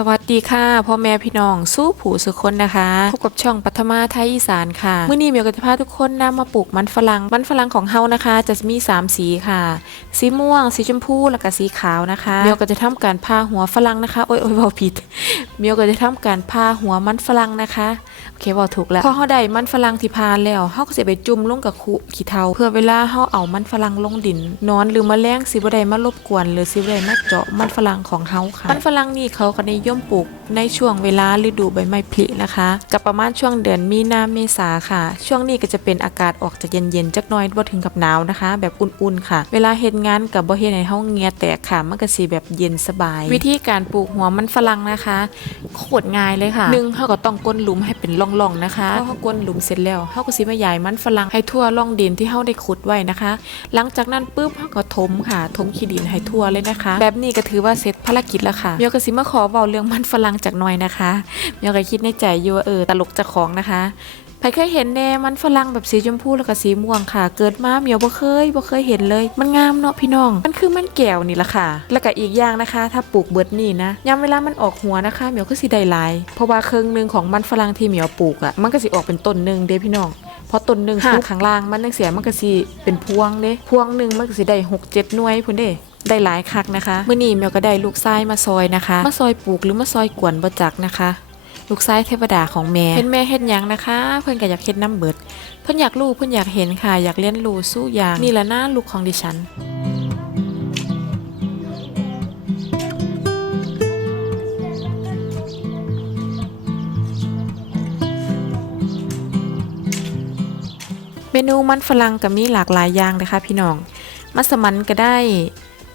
สวัสดีค่ะพ่อแม่พี่น้องสู้ผู้สุคนนะคะพบกับช่องปัทมาไทยอีสานค่ะเมื่อนี้เมียวกจะพาทุกคนนำมาปลูกมันฝรั่งมันฝรั่งของเฮานะคะ จะมี 3 สีค่ะ สีม่วง สีชมพูแล้วก็สีขาวนะคะเมียวก็จะทำการพาหัวฝรั่งนะคะโอ้ยโอ้ยเบาผิดเมียวก็จะทำการพาหัวมันฝรั่งนะคะเคเบาถูกแล้วพอเฮาได้มันฝรั่งที่พาแล้วเฮาก็จะไปจุ่มลงกับคุขี้เทาเพื่อเวลาเฮาเอามันฝรั่งลงดิน นอนหรือแมลงสิบ่ได้มารบกวน หรือสิบ่ได้มาเจาะมันฝรั่งของเฮาค่ะ มันฝรั่งนี่เขาก็นิยมปลูกในช่วงเวลาฤดูใบไม้ผลินะคะกับประมาณช่วงเดือนมีนาเมษาค่ะ ช่วงนี้ก็จะเป็นอากาศออกจะเย็นๆจักหน้อยบ่ถึงกับหนาวนะคะ แบบอุ่นๆค่ะ เวลาเฮ็ดงานกับบ่เฮ็ดให้เฮาเหงียแตกค่ะมันก็สิแบบเย็นสบาย วิธีการปลูกหัวมันฝรั่งนะคะโคตรง่ายเลยค่ะหนึ่งเฮาก็ต้องก้นหลุมให้เป็นร่องๆนะคะพอเขากวนหลุมเสร็จแล้วเขาก็สิมาใหญ่มันฝรั่งให้ทั่วร่องดินที่เขาได้ขุดไว้นะคะ หลังจากนั้นปุ๊บเขาก็ถมค่ะถมขี้ดินให้ทั่วเลยนะคะ แบบนี้ก็ถือว่าเสร็จภารกิจแล้วค่ะเมียวก็สิมาขอเว้าเรื่องมันฝรั่งจากหน่อยนะคะเมียวก็คิดในใจอยู่ว่าเออตลกเจะของนะคะ ใครเคยเห็นแน่มันฝรั่งแบบสีชมพูแล้วก็สีม่วงค่ะ เกิดมาเมียวบ่เคยบ่เคยเห็นเลย มันงามเนาะพี่น้อง มันคือมันแก้วนี่ละค่ะ แล้วก็อีกอย่างนะคะ ถ้าปลูกเบิดนี่นะยามเวลามันออกหัวนะคะเมียวก็สิได้หลาย เพราะว่าครึ่งหนึงของมันฝรั่งที่เมียวปลูกอะมันก็สิออกเป็นต้นหนึงเด้พี่น้องเพราะต้นหนึ่งปลูกข้างล่างมันนังเสียมันก็สิเป็นพวงเด้พวงหนึ่งมันก็สิได้หกเจ็ดหน่วยพุ่นเด้ได้หลายคักนะคะเมื่อนี้เมียวก็ได้ลูกไส้มาซอยนะคะ มาซอยปลูกหรือมาซอยกวนบ่จักนะคะ ลูกไส้เทวดาของแม่เห็นแม่เฮ็ดหยังนะคะ เพิ่นก็อยากเฮ็ดน้ำเบิด เพิ่นอยากรู้เพิ่นอยากเห็นค่ะ อยากเรียนรู้สู้อย่างนี่แหละหน้าลูกของดิฉันเมนูมันฝรั่งก็มีหลากหลายอย่างเลยค่ะพี่น้อง มัสมันก็ได้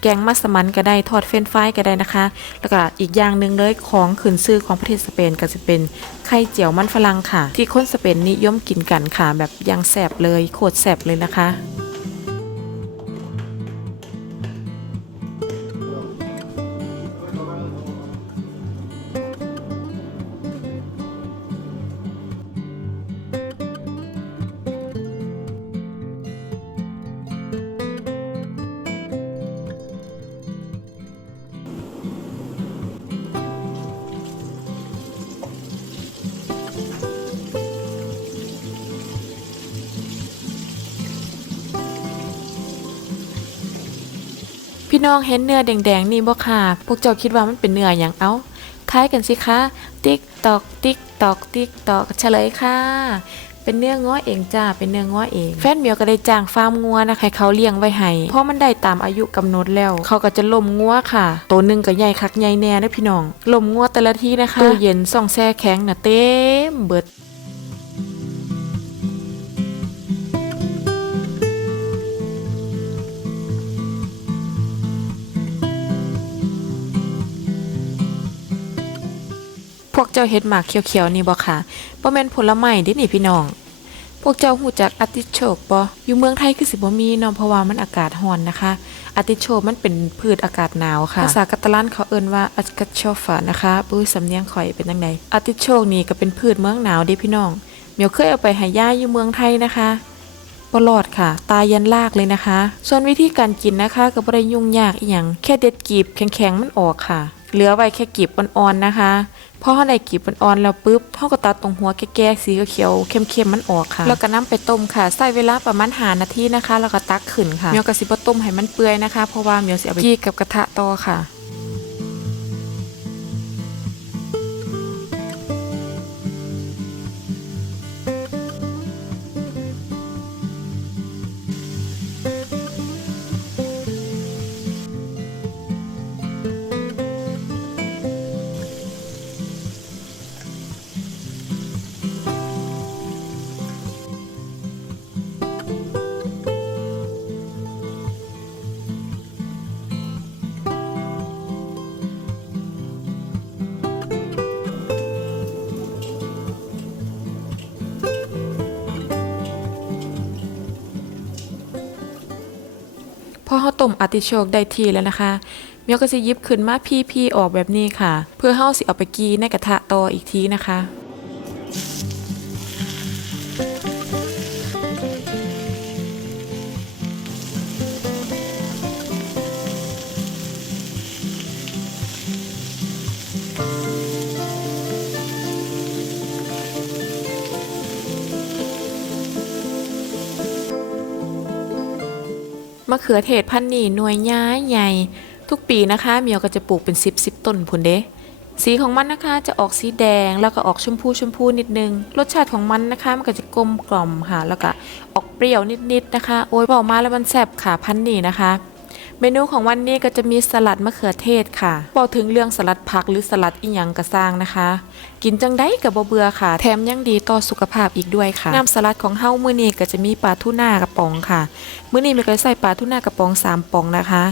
แกงมัสมันก็ได้ทอดเฟรนฟรายก็ได้นะคะ แล้วก็อีกอย่างหนึ่งเลยของขืนซื้อของประเทศสเปนก็จะเป็นไข่เจียวมันฝรั่งค่ะ ที่คนสเปนนิยมกินกันค่ะ แบบยังแสบเลยโคตรแสบเลยนะคะ น้องเห็นเนื้อแดงๆนี่บ่ค่ะ พวกเจ้าคิดว่ามันเป็นเนื้ออย่างเอ้าทายกันสิคะ ติ๊กตอก ติ๊กตอก ติ๊กตอกเฉลยค่ะเป็นเนื้อง้อเองจ้า เป็นเนื้อง้อเอง แฟนเมียวก็ได้จ้างฟาร์มงัวนะให้เขาเลี้ยงไว้ให้เพราะมันได้ตามอายุกำหนดแล้ว เขาก็จะล่มงัวค่ะ ตัวหนึ่งก็ใหญ่คักใหญ่แน่นะพี่น้องล่มงัวแต่ละที่นะคะตู้เย็นส่องแช่แข็งน่ะเต็มเบิด พวกเจ้าเฮ็ดหมากเขียวๆนี่บ่ค่ะบ่แม่นผลไม้เด้นี่พี่น้อง พวกเจ้าฮู้จักอาติโชกบ่อยู่เมืองไทยคือสิบ่มีเนาะเพราะว่ามันอากาศร้อนนะคะอาติโชกมันเป็นพืชอากาศหนาวค่ะ ภาษากาตาลันเขาเอิ้นว่าอัสกัชโชฟานะคะปุ้ยสำเนียงข่อยเป็นจังไดอาติโชกนี่ก็เป็นพืชเมืองหนาวเด้พี่น้องเมียวเคยเอาไปให้ย่าอยู่เมืองไทยนะคะบ่รอดค่ะ ตายยันลากเลยนะคะ ส่วนวิธีการกินนะคะก็บ่ได้ยุ่งยากอีหยังแค่เด็ดกีบแข็งๆมันออกค่ะ เหลือไว้แค่กีบอ่อนๆนะคะพอเขาได้กีบอ่อนๆแล้วปุ๊บเขาก็ตัดตรงหัวแก่ๆสีเขียวๆเข้มๆมันออกค่ะ แล้วก็นำไปต้มค่ะใส่เวลาประมาณหานาทีนะคะ แล้วก็ตักขึ้นค่ะเมียวก็สิบ่ต้มให้มันเปื่อยนะคะ เพราะว่าเมียวสิเอาไปจี้กับกระทะต่อค่ะ อเฮาต้มอาติโชกได้ทีแล้วนะคะเมียวก็จะยิบขึ้นมาพี่ๆออกแบบนี้ค่ะ เพื่อเฮาสิเอาไปกีในกระทะต่ออีกทีนะคะ มะเขือเทศพันนี่หน่วยย้ายใหญ่ ทุกปีนะคะเมียวก็จะปลูกเป็นซิบซิบต้นพุนเด้สีของมันนะคะจะออกสีแดงแล้วก็ออกชมพูชมพูนิดนึง รสชาติของมันนะคะมันก็จะกลมกล่อมค่ะ แล้วก็ออกเปรี้ยวนิดๆนะคะ โอ้ยบอกมาแล้วมันแซ่บค่ะพันนี่นะคะ เมนูของวันนี้ก็จะมีสลัดมะเขือเทศค่ะบอกถึงเรื่องสลัดผักหรือสลัดอีหยังกระซางนะคะ กินจังได้กับบ่เบื่อค่ะ แถมยังดีต่อสุขภาพอีกด้วยค่ะน้ำสลัดของเฮามื้อนี้ก็จะมีปลาทูน่ากระป๋องค่ะมื้อนี้มีก็ใส่ปลาทูน่ากระป๋องสามป๋องนะคะ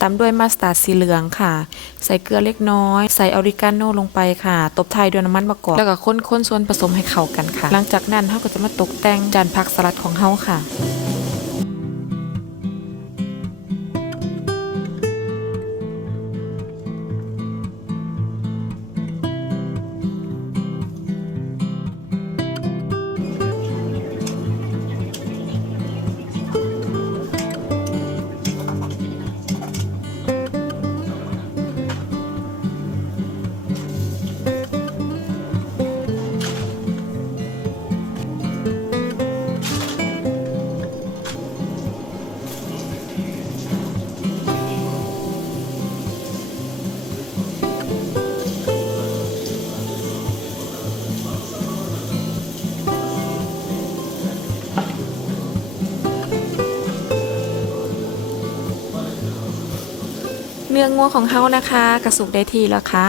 ตามด้วยมัสตาร์ดสีเหลืองค่ะ ใส่เกลือเล็กน้อย ใส่ออริกาโนลงไปค่ะ ตบท้ายด้วยน้ำมันมะกอกแล้วก็คนๆส่วนผสมให้เข้ากันค่ะ หลังจากนั้นเฮาก็จะมาตกแต่งจานผักสลัดของเฮาค่ะ เนื้องัวของเขานะคะกระสุกได้ทีแล้วค่ะ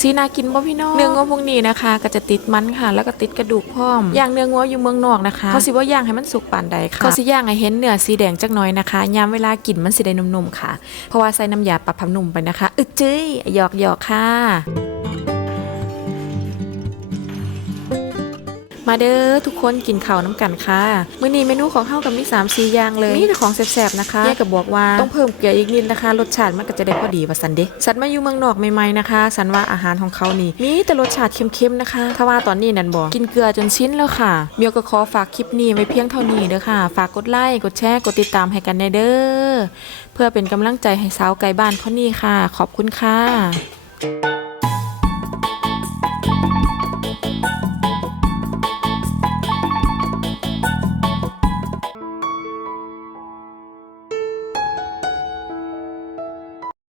ซีนากินบ่พี่น้องเนื้องัวพวกนี้นะคะ ก็จะติดมันค่ะ แล้วก็ติดกระดูกพร้อมย่างเนื้องัวอยู่เมืองนอกนะคะเขาสิว่าย่างให้มันสุกปานใดค่ะเขาสิย่างให้เห็นเนื้อสีแดงจักน้อยนะคะยามเวลากินมันสิได้นุ่มๆค่ะ เพราะว่าใส่น้ำยาปรับผ้านุ่มไปนะคะอึดจื้ยหยอกหยอกค่ะ มาเด้อทุกคนกินข้าวน้ำกันค่ะมื้อนี้เมนูของเฮากับมี3 4อย่างเลยมีแต่ของแซ่บๆนะคะแยกกับบอกว่าต้องเพิ่มเกลืออีกนิดนะคะ รสชาติมันก็จะได้พอดีว่าสันเด้สัตว์มาอยู่เมืองนอกใหม่ๆนะคะสันว่าอาหารของเขานี่มีแต่รสชาติเค็มๆนะคะถ้าว่าตอนนี้นั่นบอกกินเกลือจนชิ้นแล้วค่ะเมียวก็ขอฝากคลิปนี้ไว้เพียงเท่านี้เด้อค่ะ ฝากกดไลค์กดแชร์กดติดตามให้กันเด้อเพื่อเป็นกำลังใจให้สาวไกลบ้านเขานี่ค่ะ ขอบคุณค่ะ